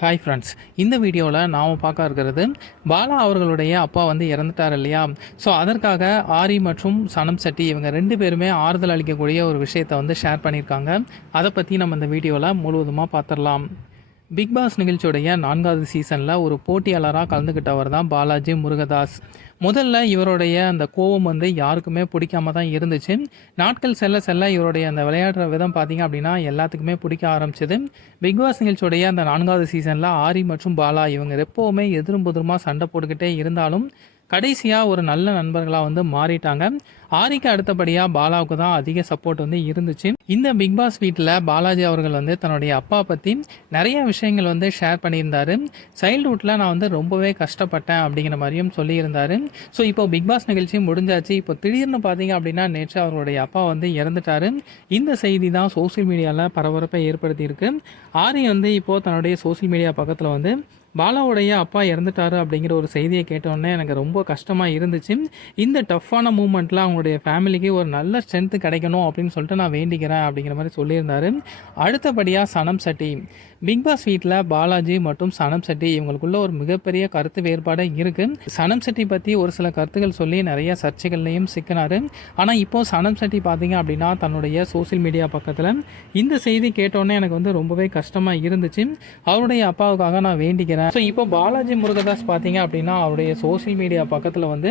Hi friends, இந்த வீடியோவில் நாம் பார்க்க இருக்கிறது பாலா அவர்களுடைய அப்பா வந்து இறந்துட்டார் இல்லையா. ஸோ அதற்காக ஆரி மற்றும் சனம் செட்டி இவங்க 2 பேருமே ஆறுதல் அளிக்கக்கூடிய ஒரு விஷயத்தை வந்து ஷேர் பண்ணியிருக்காங்க. அதை பற்றி நம்ம இந்த வீடியோவில் முழுவதுமாக பார்த்துடலாம். பிக் பாஸ் நிகழ்ச்சியுடைய 4வது சீசனில் ஒரு போட்டியாளராக கலந்துக்கிட்டவர் தான் பாலாஜி முருகதாஸ். முதல்ல இவருடைய அந்த கோபம் வந்து யாருக்குமே பிடிக்காம தான் இருந்துச்சு. நாட்கள் செல்ல செல்ல இவருடைய அந்த விளையாடுற விதம் பார்த்திங்க அப்படின்னா எல்லாத்துக்குமே பிடிக்க ஆரம்பிச்சது. பிக் பாஸ் நிகழ்ச்சியுடைய அந்த 4வது சீசனில் ஆரி மற்றும் பாலா இவங்க எப்போவுமே எதிரும் புதிருமாக சண்டை போட்டுக்கிட்டே இருந்தாலும் கடைசியாக ஒரு நல்ல நண்பர்களாக வந்து மாறிட்டாங்க. ஆரிக்கு அடுத்தபடியாக பாலாவுக்கு தான் அதிக சப்போர்ட் வந்து இருந்துச்சு. இந்த பிக் பாஸ் வீட்டில் பாலாஜி அவர்கள் வந்து தன்னுடைய அப்பா பற்றி நிறைய விஷயங்கள் வந்து ஷேர் பண்ணியிருந்தார். சைல்டுஹுட்டில் நான் வந்து ரொம்பவே கஷ்டப்பட்டேன் அப்படிங்கிற மாதிரியும் சொல்லியிருந்தார். ஸோ இப்போ பிக் பாஸ் நிகழ்ச்சி முடிஞ்சாச்சு. இப்போ திடீர்னு பார்த்தீங்க அப்படின்னா நேற்று அவருடைய அப்பா வந்து இறந்துட்டார். இந்த செய்தி தான் சோசியல் மீடியாவில் பரபரப்பை ஏற்படுத்தியிருக்கு. ஆரி வந்து இப்போது தன்னுடைய சோசியல் மீடியா பக்கத்தில் வந்து பாலாவுடைய அப்பா இறந்துட்டாரு அப்படிங்கிற ஒரு செய்தியை கேட்டோடனே எனக்கு ரொம்ப கஷ்டமாக இருந்துச்சு. இந்த டஃப்பான மூமெண்ட்டில் அவங்களுடைய ஃபேமிலிக்கு ஒரு நல்ல ஸ்ட்ரென்த்து கிடைக்கணும் அப்படின்னு சொல்லிட்டு நான் வேண்டிக்கிறேன் அப்படிங்கிற மாதிரி சொல்லியிருந்தார். அடுத்தபடியாக சனம் செட்டி. பிக் பாஸ் வீட்டில் பாலாஜி மற்றும் சனம் செட்டி இவங்களுக்குள்ள ஒரு மிகப்பெரிய கருத்து வேறுபாடு இருக்குது. சனம் செட்டி பற்றி ஒரு சில கருத்துக்கள் சொல்லி நிறைய சர்ச்சைகள்லையும் சிக்கினார். ஆனால் இப்போது சனம் செட்டி பார்த்தீங்க அப்படின்னா தன்னுடைய சோசியல் மீடியா பக்கத்தில் இந்த செய்தி கேட்டோடனே எனக்கு வந்து ரொம்பவே கஷ்டமாக இருந்துச்சு. அவருடைய அப்பாவுக்காக நான் வேண்டிக்கிறேன். ஸோ இப்போ பாலாஜி முருகதாஸ் பார்த்தீங்க அப்படின்னா அவருடைய சோசியல் மீடியா பக்கத்தில் வந்து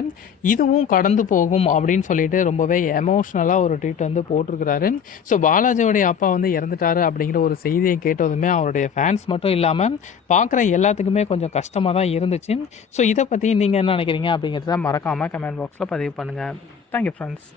இதுவும் கடந்து போகும் அப்படின்னு சொல்லிட்டு ரொம்பவே எமோஷ்னலாக ஒரு ட்வீட் வந்து போட்டிருக்கிறாரு. ஸோ பாலாஜியோடைய அப்பா வந்து இறந்துட்டாரு அப்படிங்கிற ஒரு செய்தியை கேட்டதுமே அவருடைய ஃபேன்ஸ் மட்டும் இல்லாமல் பார்க்குற எல்லாத்துக்குமே கொஞ்சம் கஷ்டமாக தான் இருந்துச்சு. ஸோ இதை பற்றி நீங்கள் என்ன நினைக்கிறீங்க அப்படிங்கிறத மறக்காமல் கமெண்ட் பாக்ஸில் பதிவு பண்ணுங்கள். Thank you friends.